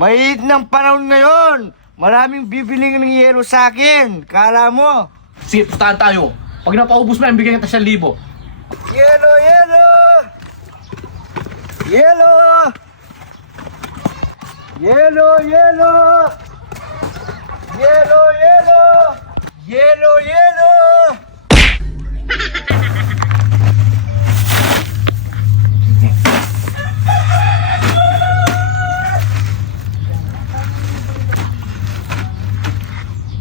Mainit ng panahon ngayon. Maraming bibiling ng yelo sa akin. Kala mo? Sige, pustahan tayo. Pag napaubos mo yan, bigyan kita 1,000. Yelo, yelo! Yelo! Yelo, yelo! Yelo, yelo! Yelo, yelo!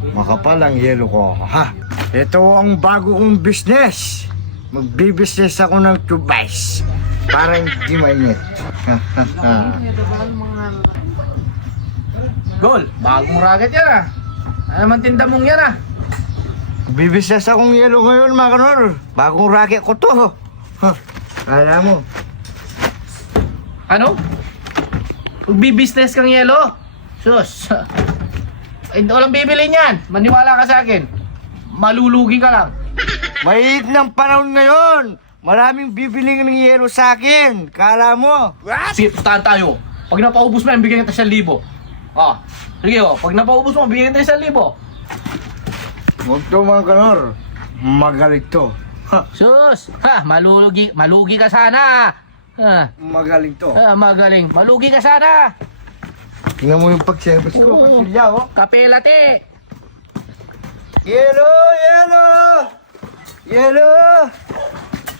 Makapal ang yelo ko, ha? Ito ang bago kong business. Magbibusiness ako ng tubais para hindi mainit. Gol, bagong racket yan ah. Ano naman tinda mong yan ah? Magbibusiness akong yelo ngayon, mga kanor. Bagong racket ko to. Kala mo? Ano? Magbi-business kang yelo? Sus. Ay, walang bibili niyan. Maniwala ka sa akin. Malulugi ka lang. Mainit ng panahon ngayon. Maraming bibiling ng yelo sa akin. Kala mo? Sige, pustahan tayo. Pag napaubos mo yan, bigyan kita 1,000. Ah, sige oh. Pag napaubos mo, bigyan kita 1,000. Huwag to, mga kanor. Magaling to. Sus. Ha, malugi ka sana. Ha, Magaling to. magaling. Malugi ka sana. Tingnan mo yung pag-service ko. Oo. Pasilya, oh. Kapelate. Yelo! Yelo! Yelo!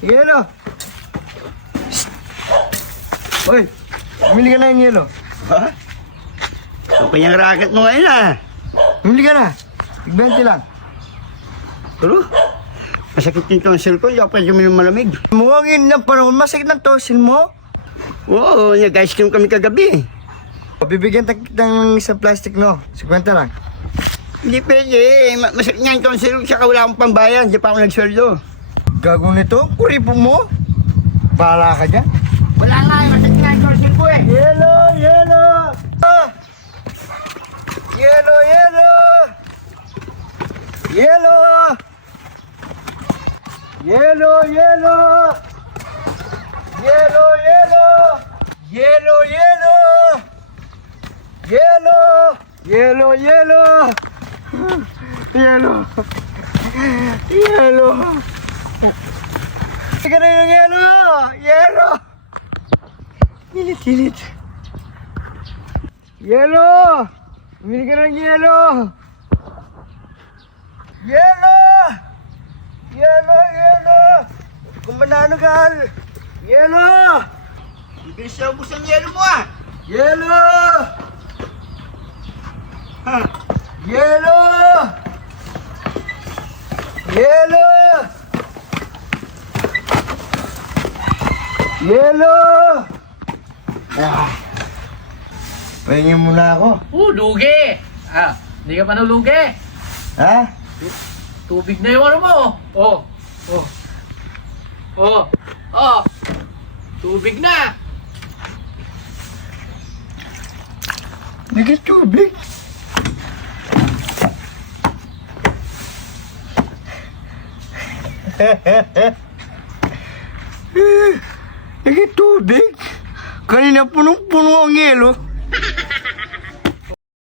Yelo! Hoy! Bumili ka na yung yelo. Ha? Ang kanyang racket mo ngayon ah. Bumili ka na. Tig-20 lang. Pero, masakit yung tonsil ko. Hindi ako pwede uminom malamig. Muwangin ng panahon. Masakit ng tonsil mo. Oo, nag-ice cream kami kagabi. Bibigyan kita ng isang plastic, no? 50 lang. Hindi pwede. Masakit nga yung tonsil ko. Saka wala akong pambayan. Hindi pa ako nagsweldo. Gago nito? Kuripo mo? Bahala ka dyan. Wala nga. Masakit nga yung tonsil ko eh. Yelo! Yelo! Ah! Yelo! Yelo! Yelo! Yelo! Yelo! Yelo! Yelo! Yelo! Yelo! Yelo! Yelo! Yelo! Yelo! Yelo! Teka na yung yelo! Yelo! Hilit! Yelo! Bumili ka ng yelo! Yelo! Yelo! Kung manano gal! Yelo! Bilis na ubus ang yelo mo ah. Yelo! Yelo! Yelo! Yelo! Pahingin muna ako. Lugi. Ah, hindi ka pa nulugi. Ha? Tubig na yung ano mo. Oh. Tubig na. Naging tubig. Naging tubig? Kanina punong-puno ang yelo.